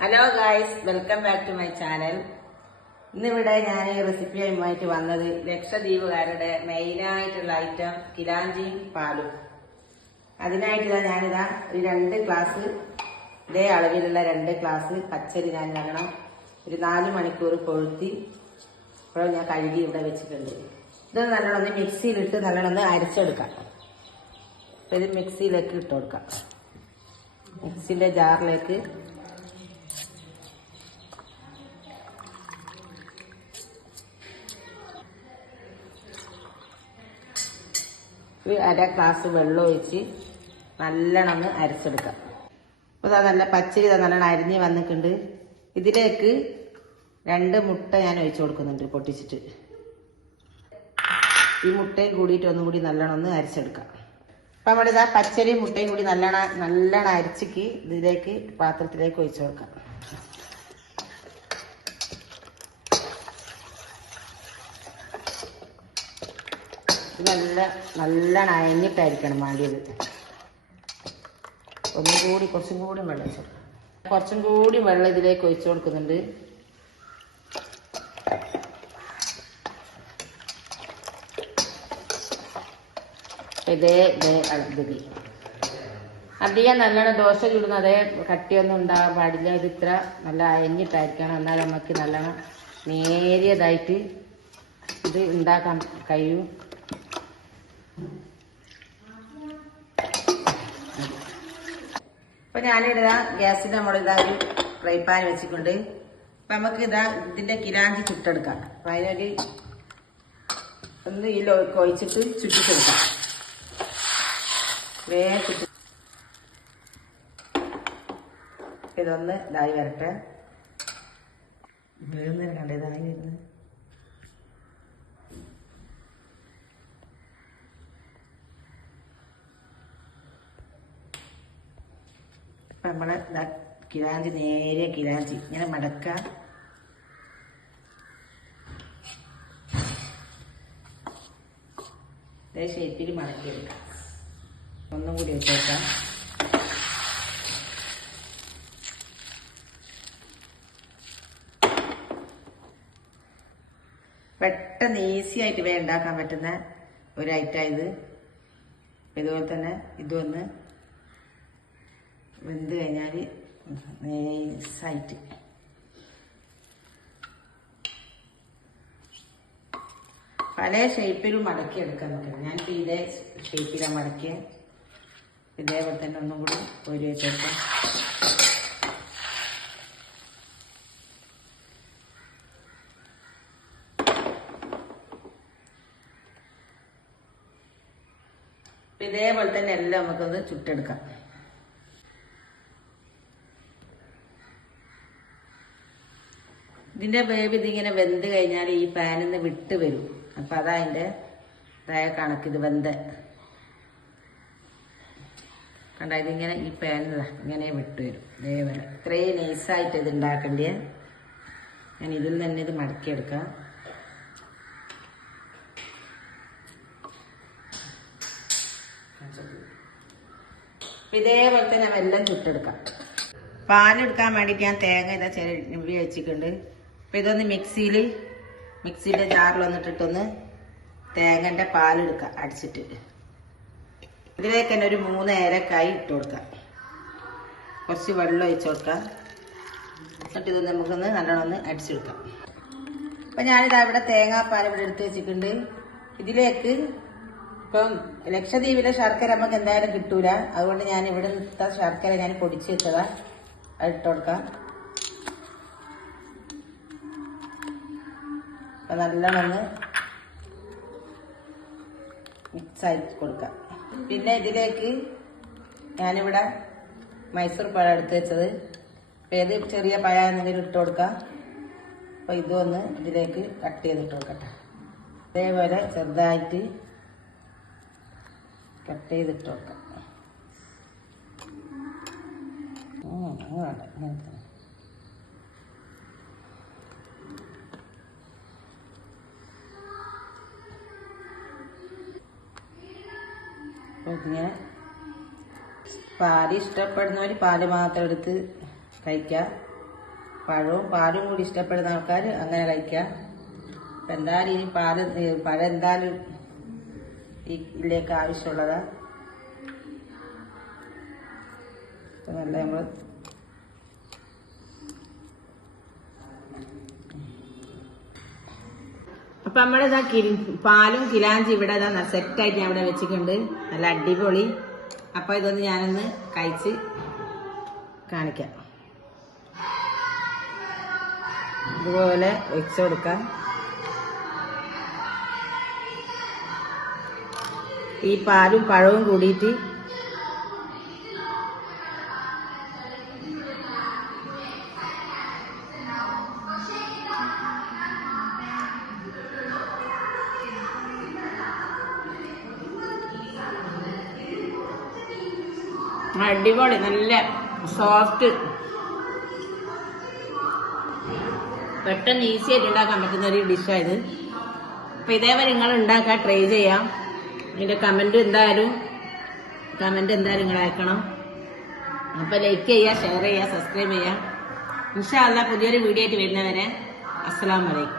Hello guys welcome back to my channel ഇന്നിവിടെ ഞാൻ ഈ റെസിപ്പിയുമായിട്ട് വന്നത് ലക്ഷദ്വീപുകാരുടെ മെയിനായിട്ടുള്ള ഐറ്റം കിലാഞ്ചിയും പാലും. അതിനായിട്ട് ഞാനിതാ ഒരു രണ്ട് ഗ്ലാസ് ഇതേ അളവിലുള്ള രണ്ട് ഗ്ലാസ് പച്ചരി ഞാൻ നല്ലോണം ഒരു നാല് മണിക്കൂർ കൊഴുത്തി ഇപ്പോൾ ഞാൻ കഴുകി ഇവിടെ വെച്ചിട്ടുണ്ട്. ഇത് നല്ലോണം ഒന്ന് മിക്സിയിലിട്ട് നല്ലോണം ഒന്ന് അരച്ചെടുക്കാം. ഇത് മിക്സിയിലേക്ക് ഇട്ട് കൊടുക്കാം. മിക്സിന്റെ ജാറിലേക്ക് ഒരു അര ഗ്ലാസ് വെള്ളം ഒഴിച്ച് നല്ലോണം അരച്ചെടുക്കാം. അപ്പോൾ അത് നല്ല പച്ചരി നല്ലോണം അരിഞ്ഞ് വന്നിട്ടുണ്ട്. ഇതിലേക്ക് രണ്ട് മുട്ട ഞാൻ ഒഴിച്ചു കൊടുക്കുന്നുണ്ട് പൊട്ടിച്ചിട്ട്. ഈ മുട്ടയും കൂടിയിട്ട് ഒന്നും കൂടി നല്ലോണം ഒന്ന് അരച്ചെടുക്കാം. അപ്പം ഇതാ പച്ചരിയും മുട്ടയും കൂടി നല്ലോണം നല്ലോണം അരിച്ചിക്ക് ഇതിലേക്ക് പാത്രത്തിലേക്ക് ഒഴിച്ചു കൊടുക്കാം. ഇത് നല്ല നയഞ്ഞിട്ടായിരിക്കണം വേണ്ടിയത് ഒന്നും കൂടി കുറച്ചും കൂടി വെള്ളം കുറച്ചും കൂടി വെള്ളം ഇതിലേക്ക് ഒഴിച്ചു കൊടുക്കുന്നുണ്ട്. ഇതേ ഇതേ അളവിൽ അധികം നല്ലോണം ദോശ ചുടുന്ന അതേ കട്ടിയൊന്നും ഉണ്ടാകാൻ പാടില്ല. ഇത് ഇത്ര നല്ല അയഞ്ഞിട്ടായിരിക്കണം. എന്നാൽ നമുക്ക് നല്ലോണം നേരിയതായിട്ട് ഇത് ഉണ്ടാക്കാൻ കഴിയും. അപ്പൊ ഞാനിതാ ഗ്യാസിന്റെ മുകളിൽ ഒരു ഫ്രൈ പാൻ വെച്ചിട്ടുണ്ട്. അപ്പൊ നമുക്ക് ഇതാ ഇതിന്റെ കിരാഞ്ചി ചുട്ടെടുക്കാം. അപ്പൊ അതിനൊരു ഒന്ന് ഈ ഒഴിച്ചിട്ട് ചുറ്റിച്ചെടുക്കാം വേഗം ഇതൊന്ന് ഇതായി വരട്ടെ. വീഴുന്നേരം കണ്ടേ? ഇതായി വരുന്നത്. ഇപ്പൊ നമ്മൾ കിരാഞ്ചി നേരിയ കിരാഞ്ചി. ഇങ്ങനെ മടക്ക. ഇതേ ഷേപ്പിൽ മടക്കിയെടുക്കാം ഒന്നും കൂടി വെച്ചേക്കാം പെട്ടെന്ന് ഈസി ആയിട്ട് വേണ്ടാക്കാൻ പറ്റുന്ന ഒരു ഐറ്റം ഇത് ഇതുപോലെ തന്നെ ഇതൊന്ന് വെന്ത് കഴിഞ്ഞാൽ നൈസായിട്ട് പല ഷേപ്പിലും മടക്കി എടുക്കാൻ പറ്റും ഞാൻ ഇതേ ഷേപ്പിലാണ് മടക്കിയ. ഇതേപോലെ തന്നെ ഒന്നും കൂടി ഒരു വെച്ചേക്കാം. ഇതേപോലെ തന്നെ എല്ലാം നമുക്കത് ചുട്ടെടുക്കാം. ഇതിന്റെ വേവ് ഇതിങ്ങനെ വെന്ത് കഴിഞ്ഞാൽ ഈ പാനിൽ നിന്ന് വിട്ട് വരും. അപ്പൊ അതാ അതിന്റെ ഇതായ കണക്ക് ഇത് വെന്ത. കണ്ട ഇതിങ്ങനെ ഈ പാനിൽ ഇങ്ങനെ വിട്ട് വരും. ഇതേപോലെ ഇത്രയും നൈസായിട്ട് ഇത് ഉണ്ടാക്കണ്ടേ. ഞാൻ ഇതിൽ തന്നെ ഇത് മടക്കിയെടുക്കാം. ഇതേപോലെ തന്നെ എല്ലാം ചുട്ടെടുക്കാം. പാലെടുക്കാൻ വേണ്ടിയിട്ട് ഞാൻ തേങ്ങ ഇതാ ചെറിയ വെച്ചിട്ടുണ്ട്. അപ്പൊ ഇതൊന്ന് മിക്സിയിൽ മിക്സിയുടെ ജാറിൽ വന്നിട്ടിട്ടൊന്ന് തേങ്ങന്റെ പാലെടുക്കാം അടിച്ചിട്ട്. ഇതിലേക്ക് തന്നെ ഒരു മൂന്ന് ഏലക്കായി ഇട്ട് കൊടുക്കാം. കുറച്ച് വെള്ളം ഒഴിച്ച് കൊടുക്കാം. എന്നിട്ട് ഇത് നമുക്കൊന്ന് നല്ലോണം ഒന്ന് അടിച്ചെടുക്കാം. അപ്പം ഞാനിതാ ഇവിടെ തേങ്ങാപ്പാൽ ഇവിടെ എടുത്ത് വെച്ചിട്ടുണ്ട്. ഇതിലേക്ക് ഇപ്പം ലക്ഷദ്വീപിലെ ശർക്കര നമുക്ക് എന്തായാലും കിട്ടൂല. അതുകൊണ്ട് ഞാൻ ഇവിടെ നിത്ത ശർക്കര ഞാൻ പൊടിച്ച് വെച്ചതാ. അത് ഇട്ട് കൊടുക്കാം. അപ്പൊ നല്ലോണം ഒന്ന് മിക്സ് ആയിട്ട് കൊടുക്കാം. പിന്നെ ഇതിലേക്ക് ഞാനിവിടെ മൈസൂർ പഴം എടുത്ത് വെച്ചത്. ഏത് ചെറിയ പഴം എന്തെങ്കിലും ഇട്ട് കൊടുക്കാം. അപ്പൊ ഇതൊന്ന് ഇതിലേക്ക് കട്ട് ചെയ്തിട്ട് കൊടുക്കട്ടെ. അതേപോലെ ചെറുതായിട്ട് കട്ട് ചെയ്തിട്ട് കൊടുക്കാം. അങ്ങനെ ഇങ്ങനെ തന്നെ. അപ്പൊ ഇതിങ്ങനെ പാൽ ഇഷ്ടപ്പെടുന്നവർ പാൽ മാത്രം എടുത്ത് കഴിക്കാം പഴവും പാലും കൂടി ഇഷ്ടപ്പെടുന്ന ആൾക്കാർ അങ്ങനെ കഴിക്കാം അപ്പം എന്തായാലും ഇനി പാൽ പഴം എന്തായാലും ഈ ഇതിലേക്ക് ആവശ്യമുള്ളതാ നല്ല നമ്മൾ അപ്പൊ നമ്മളിതാ കിരി പാലും കിലാഞ്ചി ഇവിടെ ഇതാ സെറ്റായിട്ട് ഞാൻ ഇവിടെ വെച്ചിട്ടുണ്ട്. നല്ല അടിപൊളി. അപ്പൊ ഇതൊന്ന് ഞാനൊന്ന് കഴിച്ച് കാണിക്കാം. ഇതുപോലെ വെച്ച് കൊടുക്കാം. ഈ പാലും പഴവും കൂടിയിട്ട് അടിപൊളി നല്ല സോഫ്റ്റ് പെട്ടെന്ന് ഈസി ആയിട്ട് ഉണ്ടാക്കാൻ പറ്റുന്ന ഒരു ഡിഷായത് അപ്പൊ ഇതേപോലെ നിങ്ങൾ ഉണ്ടാക്കാൻ ട്രൈ ചെയ്യാം. ഇതിന്റെ കമന്റ് എന്തായാലും കമന്റ് എന്തായാലും നിങ്ങൾ അയക്കണം. അപ്പൊ ലൈക്ക് ചെയ്യുക ഷെയർ ചെയ്യുക സബ്സ്ക്രൈബ് ചെയ്യുക. ഇൻഷാല്ല പുതിയൊരു വീഡിയോ ആയിട്ട് വരുന്നവരെ അസ്സലാമലൈക്കും